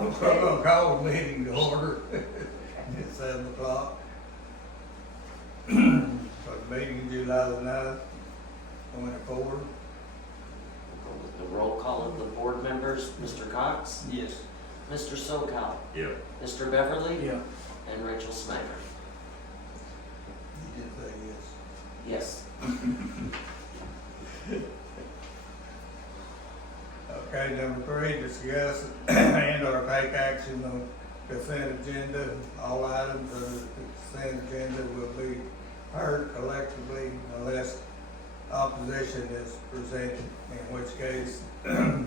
We're Okay. gonna call the meeting to order at 7 o'clock. For the meeting July the 9th, 24. We'll go with the roll call of the board members. Mr. Cox? Yes. Mr. Sokal? Yep. Mr. Beverly? Yeah. And Rachel Snyder? You did say yes. Yes. Okay, number 3, discuss and/or take action on consent agenda. All items on the consent agenda will be heard collectively unless opposition is presented, in which case the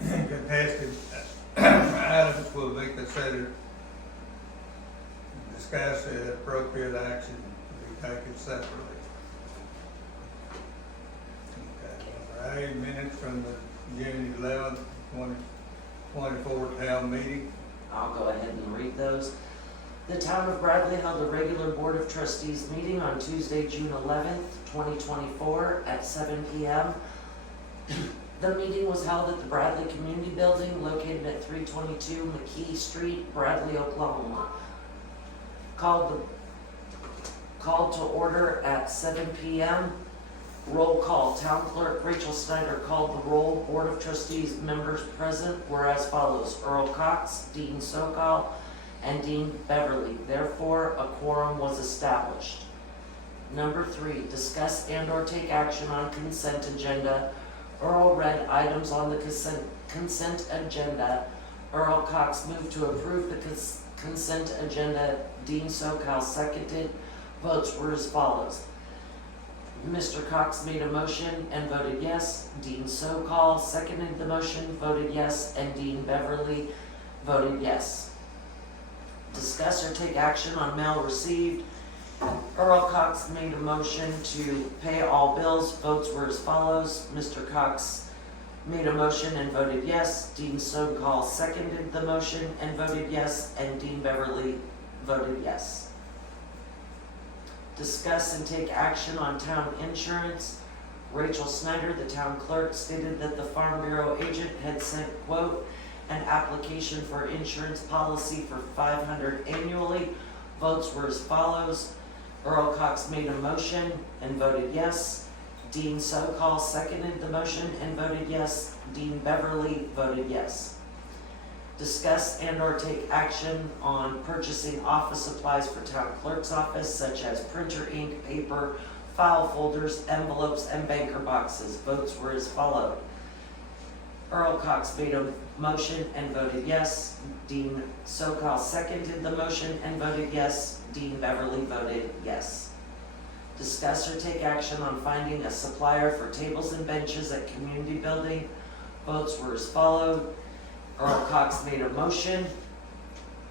contested items will be considered, discussed, and appropriate action to be taken separately. Okay, number 8, minutes from the June 11th, 2024 town meeting. I'll go ahead and read those. The Town of Bradley held a regular Board of Trustees meeting on Tuesday, June 11th, 2024 at 7 p.m. The meeting was held at the Bradley Community Building located at 322 McKee Street, Bradley, Oklahoma. Called to order at 7 p.m. Roll call. Town Clerk Rachel Snyder called the roll. Board of Trustees members present were as follows: Earl Cox, Dean Sokal, and Dean Beverly. Therefore, a quorum was established. Number 3, discuss and/or take action on consent agenda. Earl read items on the consent agenda. Earl Cox moved to approve the consent agenda. Dean Sokal seconded. Votes were as follows. Mr. Cox made a motion and voted yes. Dean Sokal seconded the motion, voted yes, and Dean Beverly voted yes. Discuss or take action on mail received. Earl Cox made a motion to pay all bills. Votes were as follows. Mr. Cox made a motion and voted yes. Dean Sokal seconded the motion and voted yes, and Dean Beverly voted yes. Discuss and take action on town insurance. Rachel Snyder, the town clerk, stated that the Farm Bureau agent had sent, quote, an application for insurance policy for $500 annually. Votes were as follows. Earl Cox made a motion and voted yes. Dean Sokal seconded the motion and voted yes. Dean Beverly voted yes. Discuss and/or take action on purchasing office supplies for town clerk's office, such as printer ink, paper, file folders, envelopes, and banker boxes. Votes were as followed. Earl Cox made a motion and voted yes. Dean Sokal seconded the motion and voted yes. Dean Beverly voted yes. Discuss or take action on finding a supplier for tables and benches at community building. Votes were as followed. Earl Cox made a motion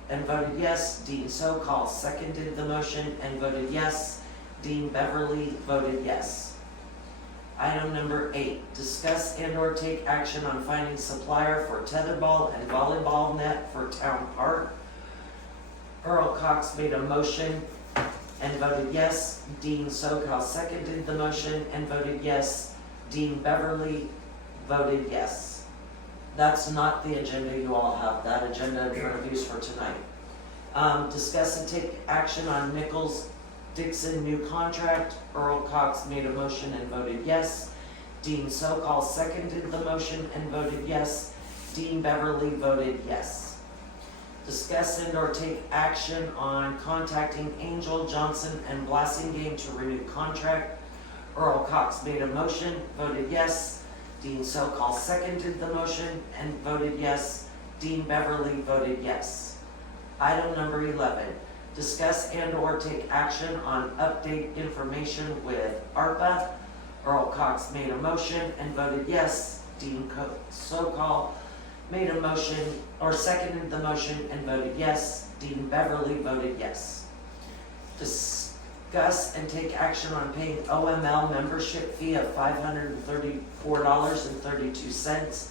and voted yes. Dean Sokal seconded the motion and voted yes. Dean Beverly voted yes. Item number 8, discuss and/or take action on finding supplier for tetherball and volleyball net for town park. Earl Cox made a motion and voted yes. Dean Sokal seconded the motion and voted yes. Dean Beverly voted yes. That's not the agenda you all have. That agenda in front of you is for tonight. Discuss and take action on Nichols Dixon new contract. Earl Cox made a motion and voted yes. Dean Sokal seconded the motion and voted yes. Dean Beverly voted yes. Discuss and/or take action on contacting Angel, Johnson, and Blassingame to renew contract. Earl Cox made a motion, voted yes. Dean Sokal seconded the motion and voted yes. Dean Beverly voted yes. Item number 11, discuss and/or take action on update information with ARPA. Earl Cox made a motion and voted yes. Dean Sokal made a motion or seconded the motion and voted yes. Dean Beverly voted yes. Discuss and take action on paying OML membership fee of $534.32.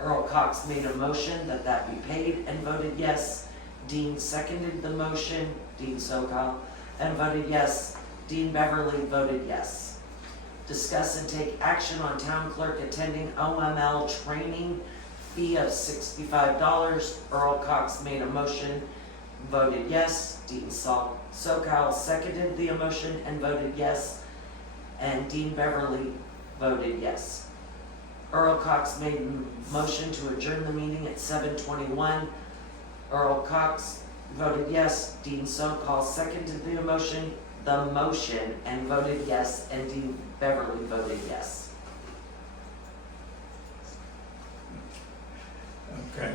Earl Cox made a motion that be paid and voted yes. Dean seconded the motion, Dean Sokal, and voted yes. Dean Beverly voted yes. Discuss and take action on town clerk attending OML training fee of $65. Earl Cox made a motion, voted yes. Dean Sokal seconded the motion and voted yes. And Dean Beverly voted yes. Earl Cox made a motion to adjourn the meeting at 7:21. Earl Cox voted yes. Dean Sokal seconded the motion and voted yes. And Dean Beverly voted yes. Okay.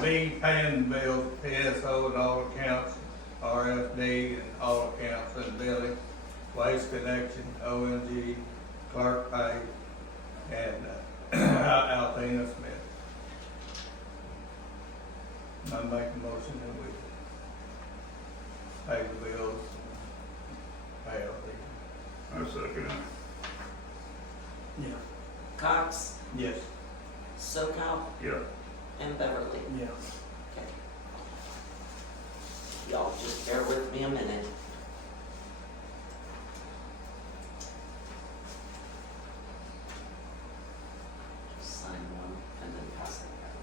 B, paying the bills, PSO and all accounts, RFD and all accounts and billing, Waste Connection, OMG, Clark Pay, and Althena Smith. I make a motion that we pay the bills, pay Althena. I second it. Yeah. Cox, Yes. Sokal, Yeah. and Beverly. Yeah. Okay. Y'all just bear with me a minute. Just sign one and then pass it back.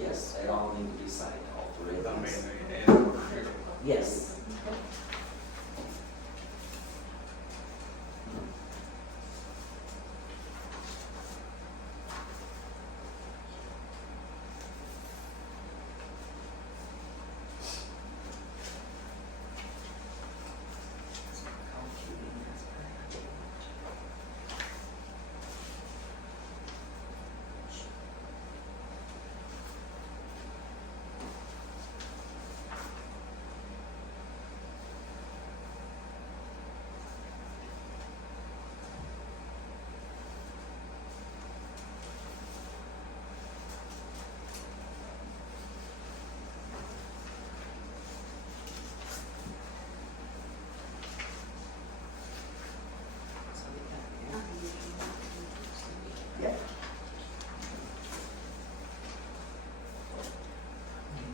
Yes, they all need to be signed, all three of I them. mean, and order here. Yes.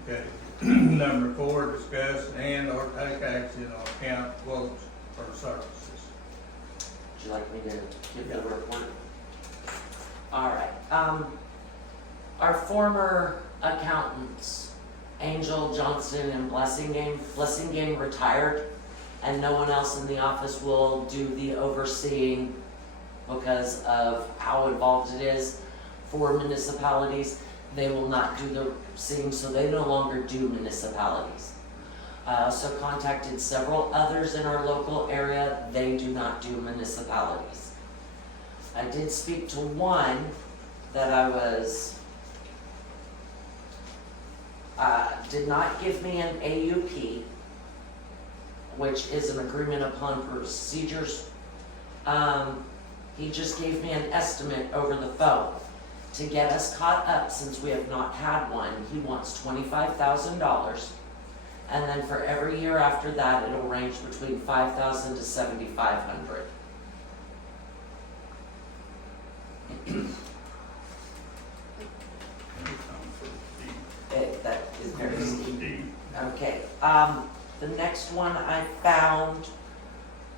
Okay. Number 4, discuss and or take action on account quotes for services. Would you like me to give the report? All right, our former accountants, Angel Johnson and Blessing Game retired, and no one else in the office will do the overseeing because of how involved it is for municipalities. They will not do the seeing, so they no longer do municipalities. So contacted several others in our local area, they do not do municipalities. I did speak to one that I was, did not give me an AUP, which is an agreement upon procedures. He just gave me an estimate over the phone. To get us caught up, since we have not had one, he wants $25,000. And then for every year after that, it'll range between $5,000 to $7,500. That is very steep. Okay, the next one I found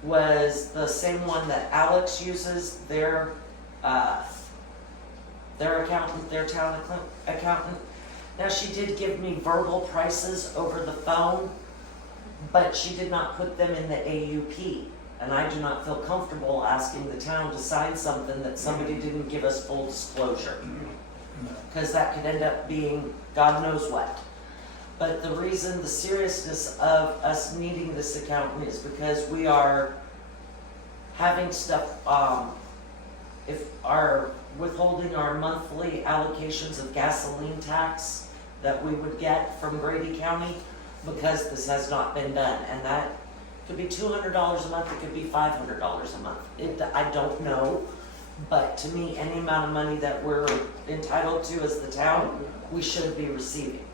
was the same one that Alex uses, their accountant, their town accountant. Now, she did give me verbal prices over the phone, but she did not put them in the AUP. And I do not feel comfortable asking the town to sign something that somebody didn't give us full disclosure. Because that could end up being God knows what. But the reason, the seriousness of us needing this accountant is because we are having stuff, if our withholding our monthly allocations of gasoline tax that we would get from Grady County, because this has not been done, and that could be $200 a month, it could be $500 a month. I don't know, but to me, any amount of money that we're entitled to as the town, we should be receiving.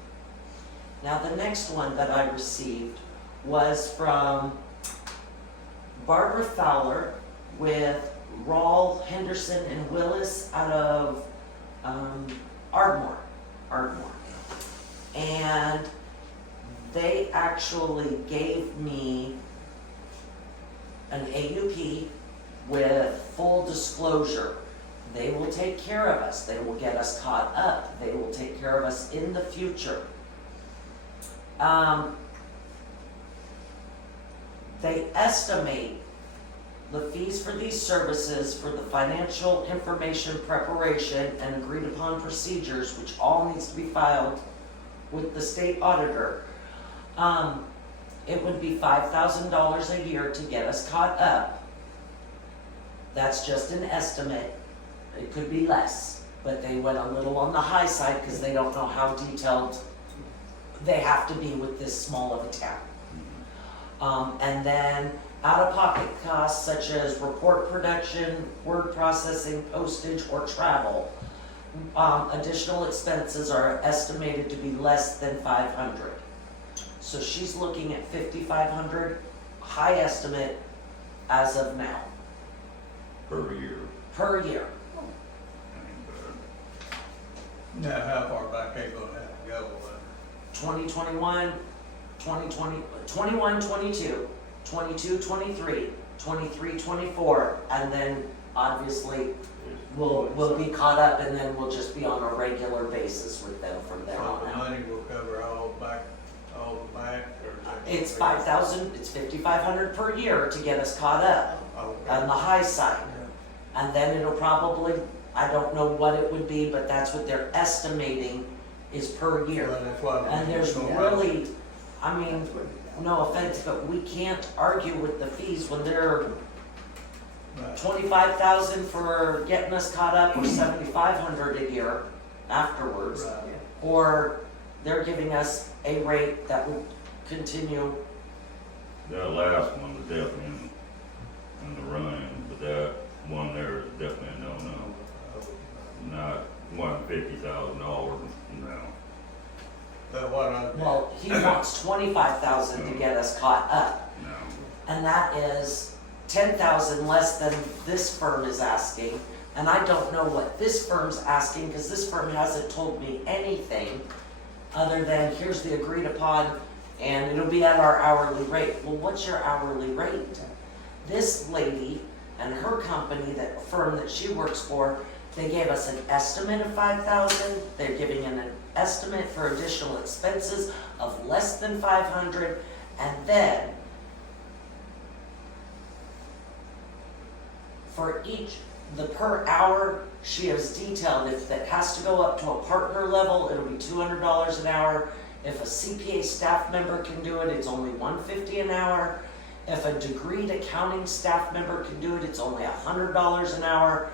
Now, the next one that I received was from Barbara Fowler with Rawl, Henderson, and Willis out of Ardmore. And they actually gave me an AUP with full disclosure. They will take care of us. They will get us caught up. They will take care of us in the future. They estimate the fees for these services for the financial information preparation and agreed upon procedures, which all needs to be filed with the state auditor. It would be $5,000 a year to get us caught up. That's just an estimate. It could be less, but they went a little on the high side because they don't know how detailed they have to be with this small of a town. And then out-of-pocket costs such as report production, word processing, postage, or travel. Additional expenses are estimated to be less than $500. So she's looking at $5,500, high estimate as of now, Per year. per year. Now, how far back they gonna have to go? 2021, 2020, 21, 22, 22, 23, 23, 24, and then obviously we'll be caught up, and then we'll just be on a regular basis with them from there So on the out. money will cover all the back, or? is it- It's 5,000, it's 5,500 per year to get us caught up Okay. on the high side. And then it'll probably, I don't know what it would be, but that's what they're estimating is per year. Well, that's what I'm- And there's really, I mean, no offense, but we can't argue with the fees when they're Right. 25,000 for getting us caught up, or 7,500 a year afterwards. Right. Or they're giving us a rate that would continue. That last one was definitely in the running, but that one there is definitely a no-no. Not $150,000, no. But what I. Well, he wants 25,000 to get us caught up. No. And that is 10,000 less than this firm is asking. And I don't know what this firm's asking, because this firm hasn't told me anything other than here's the agreed upon and it'll be at our hourly rate. Well, what's your hourly rate? This lady and her company, that firm that she works for, they gave us an estimate of 5,000. They're giving an estimate for additional expenses of less than 500, and then for each, the per hour, she has detailed if that has to go up to a partner level, it'll be $200 an hour. If a CPA staff member can do it, it's only $150 an hour. If a degreed accounting staff member can do it, it's only $100 an hour.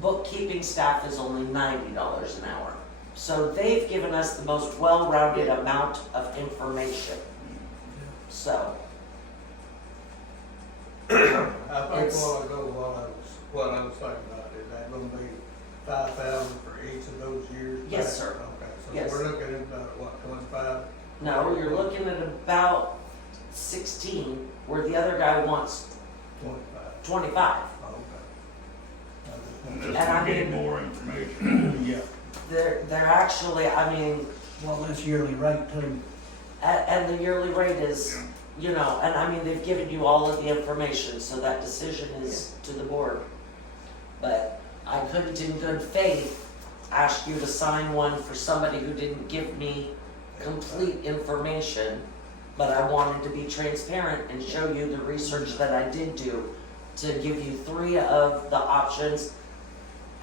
Bookkeeping staff is only $90 an hour. So they've given us the most well-rounded amount of information. So, I think It's- while ago, what I was thinking about, is that gonna be 5,000 for each of those years? Yes, back? sir. Okay, so Yes. we're looking at about, what, 25? no, you're looking at about 16, where the other guy wants 25, 25. okay. And I this And I one gave mean- more information. Yeah. They're actually, I mean, Well, that's yearly rate too. and the yearly rate is, you know, and I mean, they've given you all of the information, so that decision is to the board. But I couldn't in good faith ask you to sign one for somebody who didn't give me complete information, but I wanted to be transparent and show you the research that I did do to give you 3 of the options.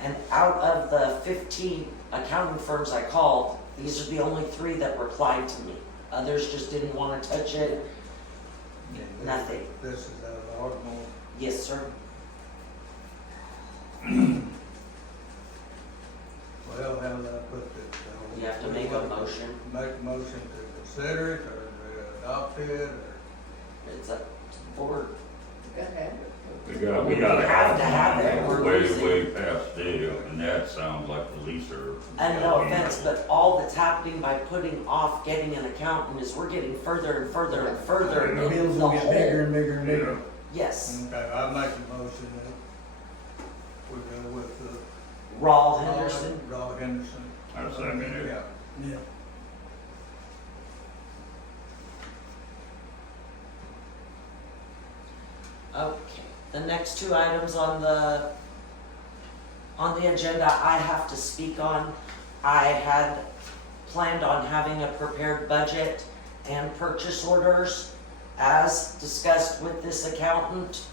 And out of the 15 accounting firms I called, these are the only 3 that replied to me. Others just didn't want to touch it. Yeah, Nothing. This is out of Ardmore. Yes, sir. hell have I put this? You have to make a motion. Make a motion to consider it, or adopt it, or? It's up to the board. Go ahead. We gotta have to have it. We're way, losing. way past due, and that sounds like the leaser. And no offense, but all that's happening by putting off getting an accountant is we're getting further and further and further The into bills the will get bigger hole. and bigger and bigger. Yes, Okay, I make a motion that we go with, Raul Henderson. Raw Henderson. I second it. Yeah. Yeah. Okay, the next two items on the agenda I have to speak on. I had planned on having a prepared budget and purchase orders as discussed with this accountant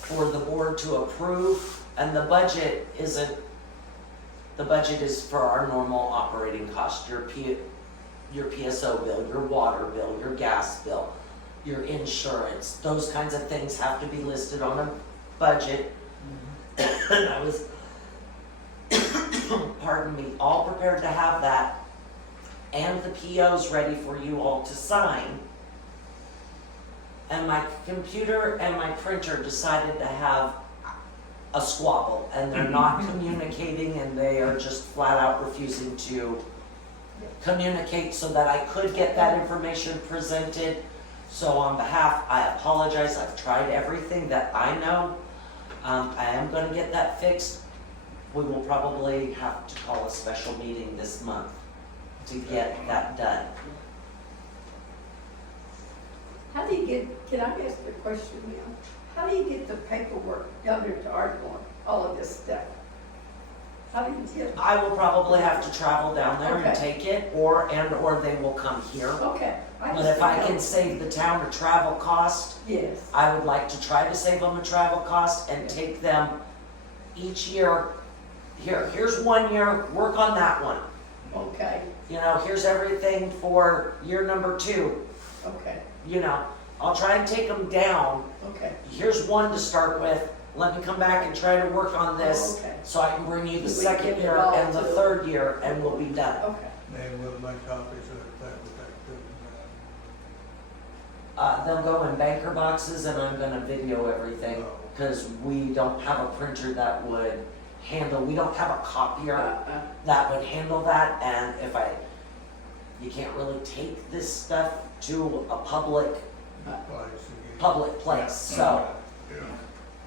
for the board to approve, and the budget is for our normal operating cost, your PSO bill, your water bill, your gas bill, your insurance, those kinds of things have to be listed on a budget. And I was, pardon me, all prepared to have that and the POs ready for you all to sign. And my computer and my printer decided to have a squabble, and they're not communicating, and they are just flat out refusing to communicate so that I could get that information presented. So on behalf, I apologize, I've tried everything that I know. I am gonna get that fixed. We will probably have to call a special meeting this month to get that done. How do you get, can I ask a question now? How do you get the paperwork down there to Ardmore, all of this stuff? How do you get? I will probably have to travel down there and Okay. take it, or they will come here. Okay. But just if I didn't can know. save the town a travel cost, Yes, I would like to try to save them a travel cost and take them each year. Here's 1 year, work on that one. okay, You know, here's everything for year number 2. okay, You know, I'll try and take them down. okay. Here's one to start with. Let me come back and try to work on this Okay. so I can bring you the We can second get it year all and the to- third year, and we'll be done. Okay, Then we'll make copies of that with that too. They'll go in banker boxes, and I'm gonna video everything, because we don't have a printer that would handle, we don't have a copier that would handle that, and you can't really take this stuff to a public place, so. Yeah.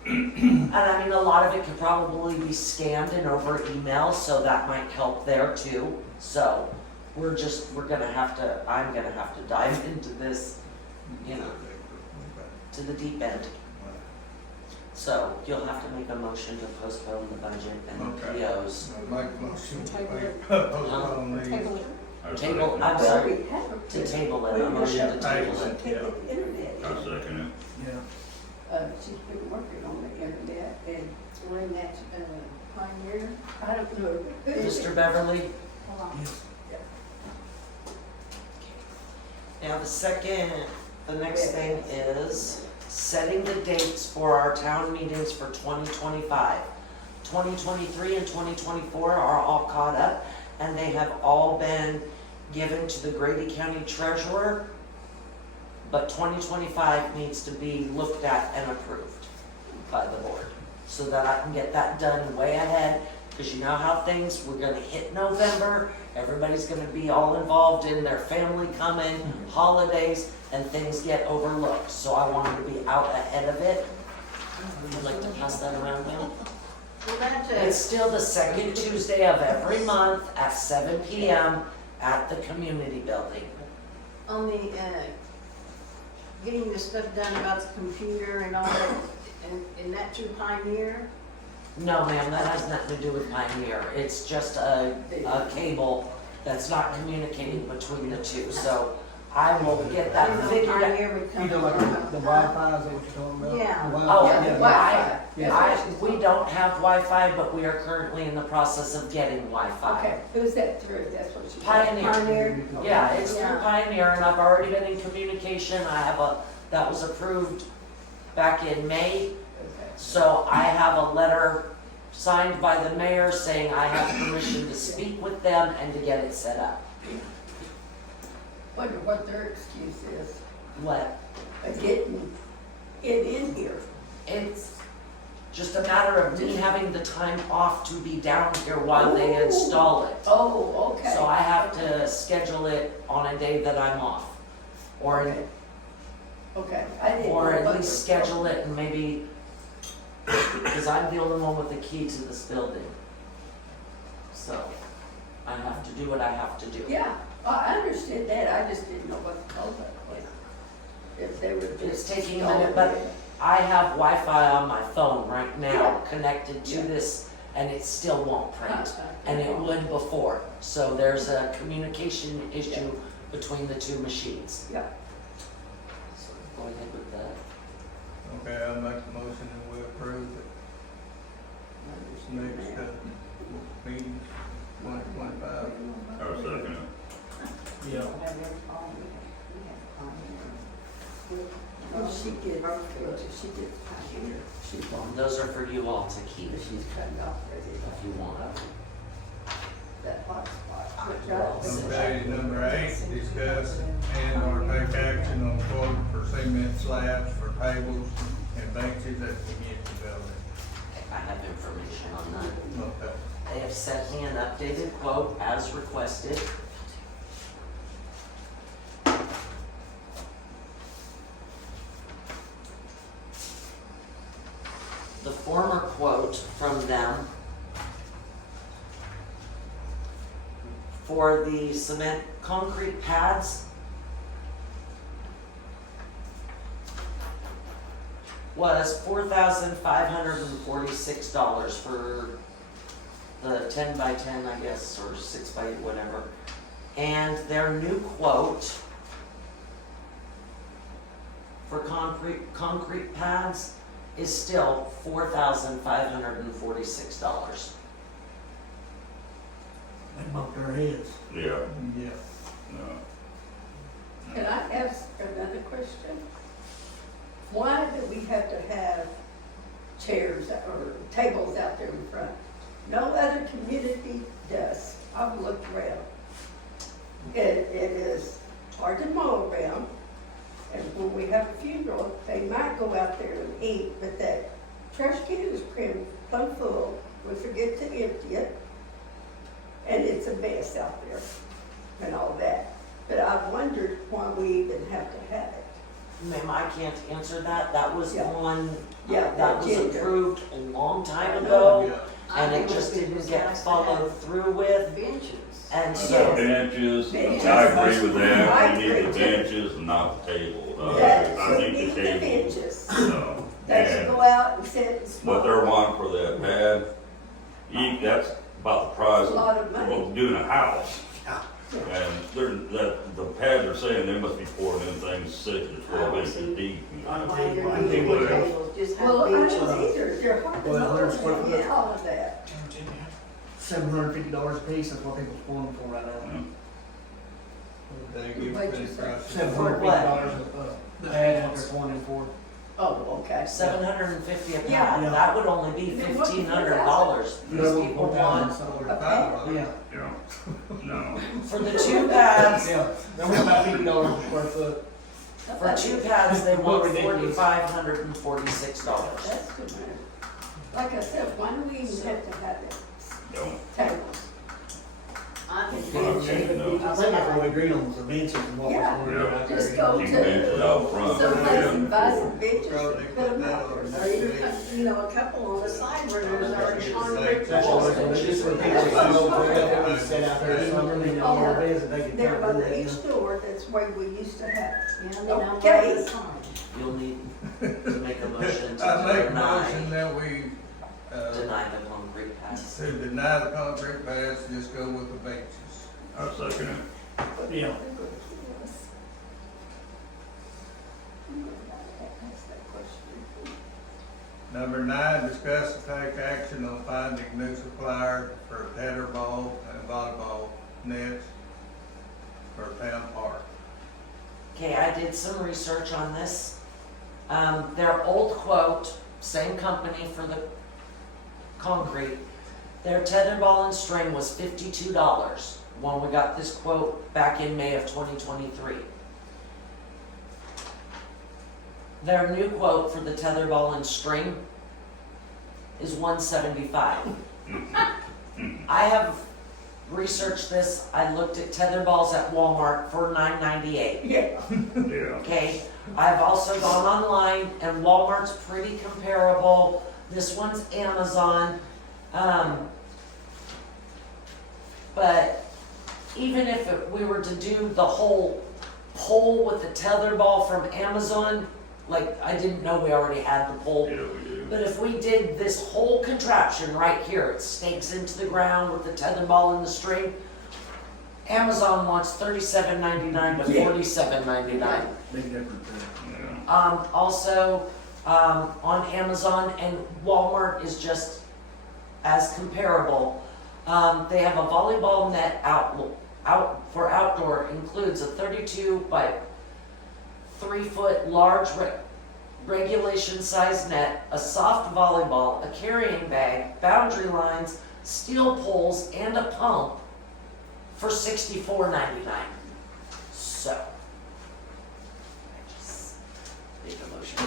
And I mean, a lot of it could probably be scanned and over email, so that might help there too. So I'm gonna have to dive into this, you know, to the deep end. So you'll have to make a motion to postpone the budget and the Okay. POs. Make a motion to postpone these. I Table, second I'm it. sorry, we have a to table it, a Well, motion to yeah, table it. Take the internet. I second it. Yeah. She's been working on the internet, and we're in that, Pioneer, I don't know. Mr. Beverly? Hold on. Yes. Now, the next thing is setting the dates for our town meetings for 2025. 2023 and 2024 are all caught up, and they have all been given to the Grady County Treasurer. But 2025 needs to be looked at and approved by the board, so that I can get that done way ahead. Because you know how we're gonna hit November, everybody's gonna be all involved in their family coming, holidays, and things get overlooked. So I wanted to be out ahead of it. I'd like to pass that around now. Well, that's It's still the second Tuesday of every month at 7 PM at the community building. On the, getting the stuff done about the computer and all that, and that through Pioneer? No, ma'am, that has nothing to do with Pioneer. It's just a cable that's not communicating between the two. So I will get that I didn't know figured out. Pioneer would come You know, like from. the Wi-Fi, is that what you're talking about? Yeah. The Oh, Wi-Fi, yeah, I, Wi-Fi. we don't have Wi-Fi, but we are currently in the process of getting Wi-Fi. Okay, who's that through? That's what she. Pioneer. Pioneer, Yeah, it's through Yeah. Pioneer, and I've already been in communication. That was approved back in May. Okay. So I have a letter signed by the mayor saying I have permission to speak with them and to get it set up. Wonder what their excuse is, What? getting it in here. It's just a matter of me having the time off to be down here while they install it. Oh, okay. So I have to schedule it on a day that I'm off. Or, Okay, I didn't. or know at what least their- schedule it and maybe, because I'm the only one with the key to this building. So I have to do what I have to do. Yeah, I understood that, I just didn't know what to call that was. If they were just. It's taking a minute, but I have Wi-Fi on my phone right now Yeah. connected to Yeah. this and it still won't print. Uh-huh. And it would before. So there's a communication issue Yeah. between the two machines. Yeah, So go ahead with that. Okay, I'll make the motion and we approve it. Next, meeting, 2025. Or second it. Yeah. well, she gets, she gets here, she's on, Those are for you all to keep if she's cutting off ready. you want. That hot spot. Which I- Okay, number 8, discuss and or take action on quote for cement slabs for tables and benches at the community building. I have information on that. Okay. They have sent me an updated quote as requested. The former quote from them for the cement concrete pads was $4,546 for the 10 by 10, I guess, or 6 by whatever. And their new quote for concrete pads is still $4,546. They bumped their heads. Yeah, Yeah. no. Can I ask another question? Why do we have to have chairs or tables out there in front? No other community does. I've looked around. It is hard to mow around, and when we have a funeral, they might go out there and eat, but that trash can is crammed plumb full, we forget to empty it, and it's a mess out there and all that. But I've wondered why we even have to have it. Ma'am, I can't answer that. That was Yeah. on, Yeah, that was agenda. approved a long time ago, Yeah. and it just didn't get followed through with. Benches. And The so, benches, Benches. I agree with I that, we need agree the too. benches and not the table. That I should think be the the table, benches. no. They should And go out and sit and smoke. what they're wanting for that pad, that's about the price A lot of money. of doing a house. And the pads are saying they must be pouring in things 6 to 12 inches deep. I Why think- they're I doing think what- tables, just have Well, I benches. don't either, they're hard to Well, mow 100 square and foot. get all of that. $750 a piece, that's what people's going for right now. They give What'd you the say? price. $750 a pad, what they're going in for. Oh, okay. $750 a Yeah. pad, that would only be You're looking for $1,500. You These know, people 4,000, want, so- $45. Yeah, Yeah, no. for the 2 pads, yeah, they're about $50 a square foot. for 2 pads, they want Ridiculous. $4,546. That's good money. Like I said, why do we even have to have it? Don't. Tables. I think Well, benches. okay, no. I think that's what we agreed on, was the benches and what was Yeah. going on out there. Just go You can bench it out front. someplace yeah. and buy some benches Probably and put put them that out on there. Or even, you know, a couple on the side where there's already concrete That's walls. what it's just for people to go over there and sit out there in summer, and then all our beds, and they can There come by in the there. east door, that's where we used to have it. Yeah, they don't Okay. like the sign. You'll need to make a motion I make to a motion deny that we, the concrete pads. to deny the concrete pads, just go with the benches. I'll second it. Yeah. Number 9, discuss and take action on finding new supplier for tetherball and volleyball nets for town park. Okay, I did some research on this. Their old quote, same company for the concrete. Their tetherball and string was $52 when we got this quote back in May of 2023. Their new quote for the tetherball and string is $175. I have researched this. I looked at tetherballs at Walmart for $9.98. Yeah. Yeah. Okay, I've also gone online and Walmart's pretty comparable. This one's Amazon. But even if we were to do the whole pole with the tetherball from Amazon, like I didn't know we already had the pole. Yeah, we do. But if we did this whole contraption right here, it stakes into the ground with the tetherball and the string. Amazon wants $37.99 to Yeah. $47.99. Big difference there. Yeah. Also, on Amazon and Walmart is just as comparable. They have a volleyball net out for outdoor, includes a 32 by 3 foot large regulation size net, a soft volleyball, a carrying bag, boundary lines, steel poles, and a pump for $64.99. So, I just make a motion.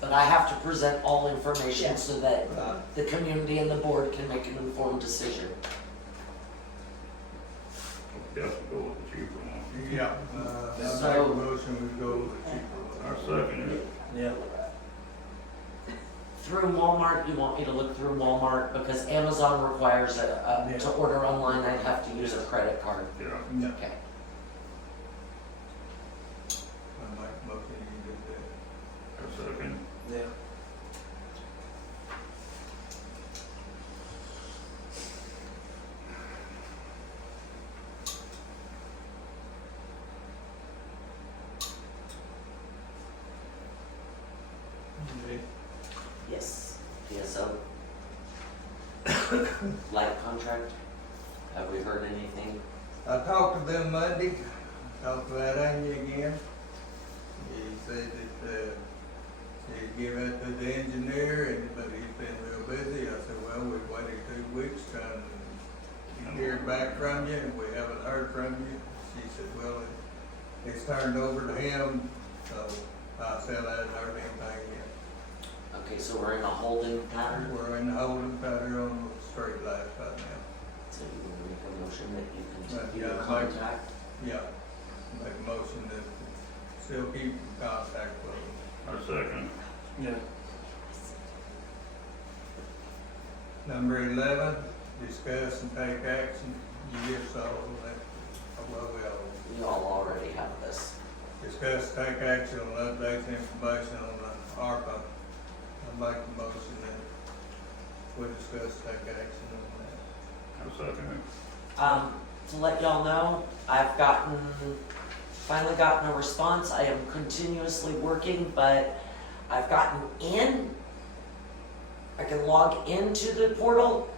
But I have to present all information so that the community and the board can make an informed decision. Definitely go with the cheaper one. Yeah, I make a So- motion, we go with the cheaper one. I second it. Yeah. Through Walmart, you want me to look through Walmart because Amazon requires to order online, I'd have to use a credit card. Yeah. Yeah, Okay. I make a motion, you can do I second. Yeah. that. Yes. PSO. Light contract. Have we heard anything? I talked to them Monday, talked to that Amy again. He said that, he'd give it to the engineer, but he's been real busy. I said, well, we've waited 2 weeks trying to hear back from you, and we haven't heard from you. She said, well, it's turned over to him, so I said I hadn't heard anything yet. Okay, so we're in a holding pattern. We're in the holding pattern on the street lights right now. So you will make a motion that you continue Yeah, to I'd like- contact. Yeah, make a motion that still keep in contact with them. I second. Yeah. Number 11, discuss and take action. Yes, so We all already have this. discuss, take action on updates and information on the ARPA. I make a motion that we discuss, take action on I second it. To let y'all know, finally gotten a response. I am continuously working, but I've gotten in. I can log into the portal,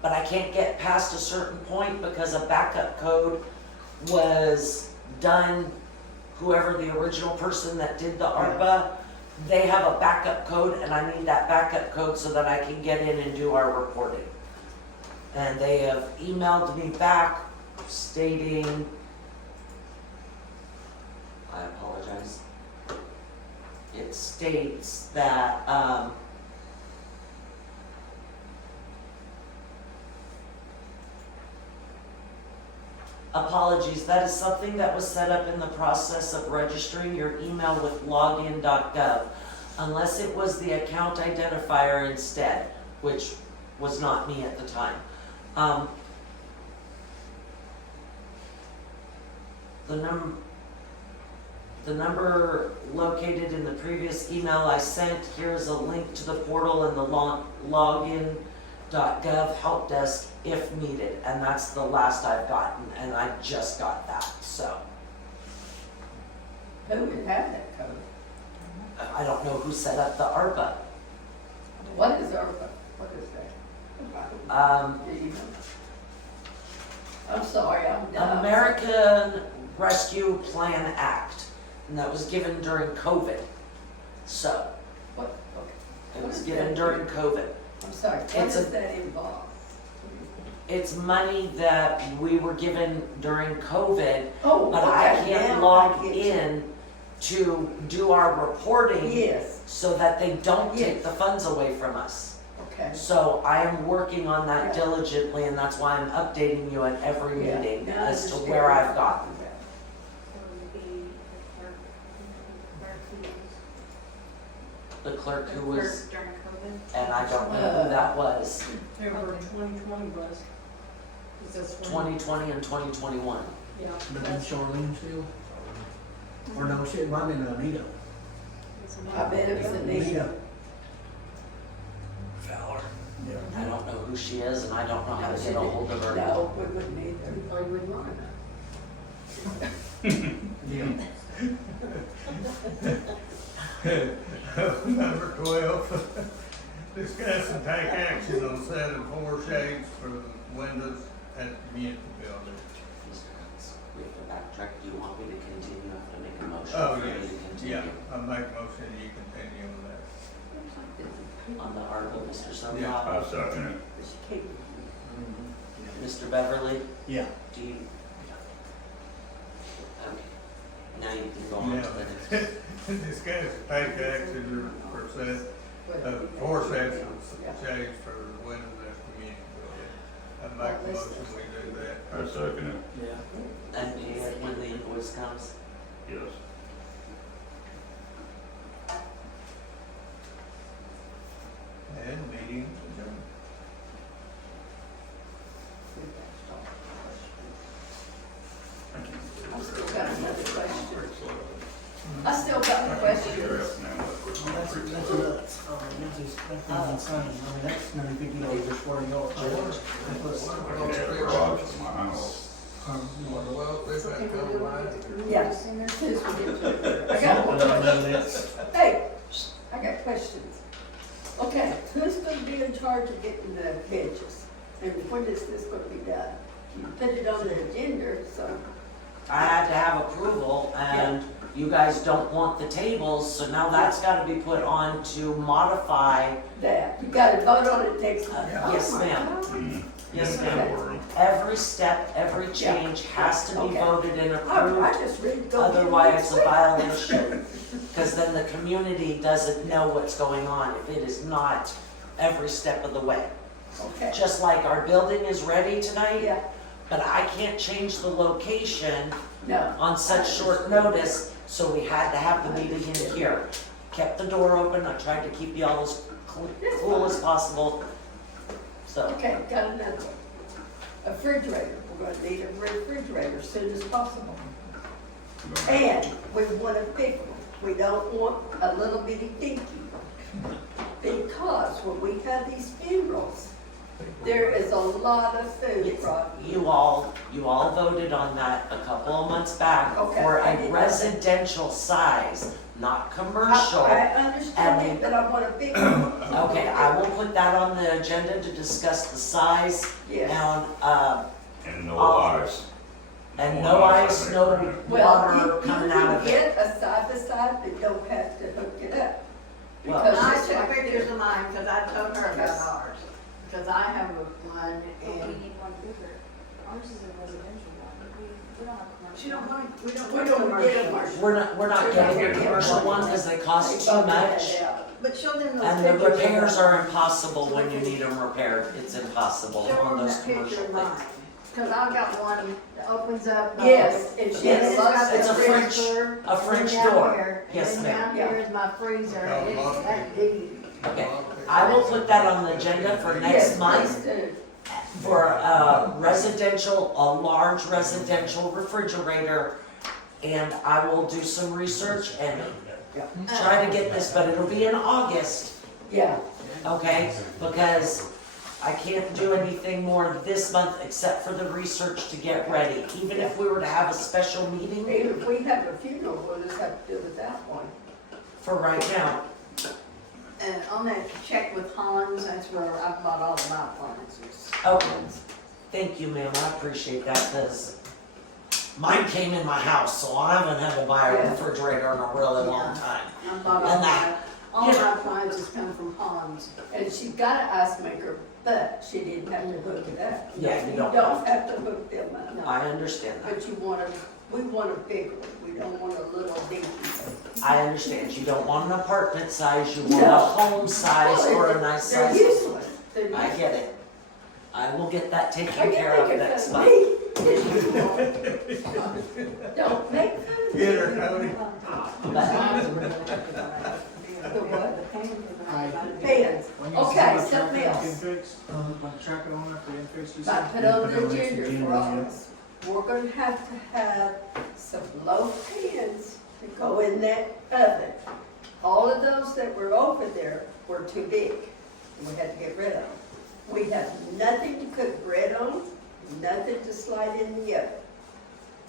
but I can't get past a certain point because a backup code was done. Whoever the original person that did the ARPA, they have a backup code, and I need that backup code so that I can get in and do our reporting. And they have emailed me back stating, I apologize. It states that, apologies, that is something that was set up in the process of registering your email with login.gov, unless it was the account identifier instead, which was not me at the time. The number located in the previous email I sent, here's a link to the portal and the login.gov help desk if needed, and that's the last I've gotten, and I just got that, so. Who would have that code? I don't know who set up the ARPA. What is ARPA? What is that? Do you know? I'm sorry, I'm dumb. American Rescue Plan Act, and that was given during COVID. So, What, okay. it was given during COVID. I'm sorry, what It's does a- that involve? It's money that we were given during COVID, Oh, but I okay, can't now log I get you. in to do our reporting Yes, so that they don't take Yes. the funds away from us. okay. So I am working on that Yeah. diligently, and that's why I'm updating you at every Yeah, meeting now I as to understand where what I've you're gotten. talking about. The clerk who was, During COVID. and I don't know who that was, Over 2020 was. Is this when? 2020 and 2021. Yeah. But then Charlene still? Or no, shit, might have been Anita. I bet it was Anita. Fowler. Yeah. I don't know who she is, and I don't know how to get a hold of her. No, we wouldn't either. Or you wouldn't want to. Yeah. Number 12, discuss and take action on setting 4 shades for the windows at the community building. Mr. Cox, we have to backtrack. Do you want me to continue? I have to make a motion Oh, for you yes, to continue. yeah, I make a motion you continue on that. On the article, Mr. Yeah. Sunbrock, I second it. Mr. Beverly, Yeah. do you? Okay, now you can go on to the next. Discuss and take action for set, 4 sets of shades for the windows at the community building. I make a motion we do that. I second it, Yeah. And do you, when the invoice comes? yes. And meeting adjourned. I still got another question. I still got questions. That's nuts. That's just, that's insane. I mean, that's $150 a square yard. Garage for my house. Yeah, since we get to it. I got one question. Hey, I got questions. Okay, who's gonna be in charge of getting the hedges? And when is this gonna be done? You put it on the agenda, so, I had to have approval, and you guys don't want the tables, so now that's gotta be put on to modify. that, you gotta vote on it next month. Yes, ma'am. Mhm. Yes, Yeah, ma'am. order 'em. Every step, every change has to be Okay. voted and I approved, just read. go get it otherwise next it's a week. violation. Because then the community doesn't know what's going on if it is not every step of the way. Okay, Just like our building is ready tonight, yeah, but I can't change the location no. on such short notice, so we had to have the meeting in here. Kept the door open, I tried to keep you all as cool as possible, so. Okay, got another one. A refrigerator, we're gonna need a refrigerator as soon as possible. And we want a big one, we don't want a little bitty dinky. Because when we have these funerals, there is a lot of food brought. You all voted on that a couple of months back Okay, for I a did know. residential size, not commercial. I understand it, but I want a big one. Okay, I will put that on the agenda to discuss the size Yes. And no Oh. ice. and no ice, no Well, water you coming out can of it. get a side-by-side, but don't have to hook it up. Well, Because I it's took like pictures this. of mine, because I told her about ours. Because I have one, But we and need one bigger. Ours is a residential one. We don't have commercial. she don't want, we don't We want don't get a commercial. commercial. we're not getting a commercial one because they cost They too bumped that much. out. But show them those And the pictures. repairs are impossible when you need them repaired. It's impossible Show on them those that picture commercial of things. mine. Because I've got one that opens up. Yes, and she Yes, has lots it's a of French- freezer, a French and down door. here, Yes, and ma'am. down here is my freezer, and it's that deep. Okay, I will put that on the agenda for next Yes, month please do. for a large residential refrigerator. And I will do some research and try to get this, but it'll be in August, Yeah, okay? Because I can't do anything more this month except for the research to get ready. Even if we were to have a special meeting even if we have a funeral, we'll just have to do without one. for right now. And on that check with Hans, that's where I bought all of my appliances. Okay, thank you, ma'am, I appreciate that, because mine came in my house, so I haven't had to buy a Yeah. refrigerator in a really long time. I bought And that- all All my Yeah. appliances come from Hans. And she got an ice maker, but she didn't have to hook it up. Yeah, you don't. You don't have to hook them up. I understand that. But you want we want a big one, we don't want a little dinky one. I understand. You don't want an apartment size, you want a No. home size Well, or a they're- nice They're size. useless. They're I useless. get it. I will get that Are taken you care of making next fun of month. me? Don't make fun of me. Get her, Cody. The what? Pans. Pans. Okay, something else. Like tracker on it, the infix, you I said? put on the next agenda for all yeah. this. We're gonna have to have some low pans to go in that oven. All of those that were over there were too big, and we had to get rid of them. We have nothing to cook bread on, nothing to slide in the oven.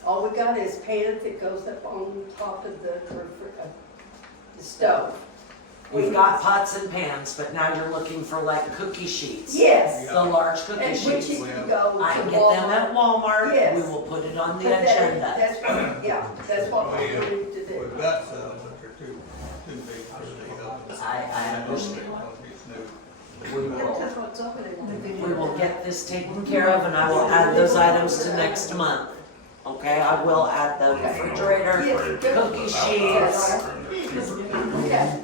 All we got is pans that goes up on top of the stove. We've got pots and pans, but now you're looking for like cookie sheets. Yes, The large cookie and which sheets. you can go to I can get them at Walmart. Walmart. Yes. We will put it on the But that- agenda. That's what, yeah, that's what we need to do. We've got some, but they're too big for the oven. I understand. It's We new. will, That's what's over there. we will get this taken care of and I will add those items to next month. Okay, I will add the refrigerator, Yes, good. cookie sheets. Okay,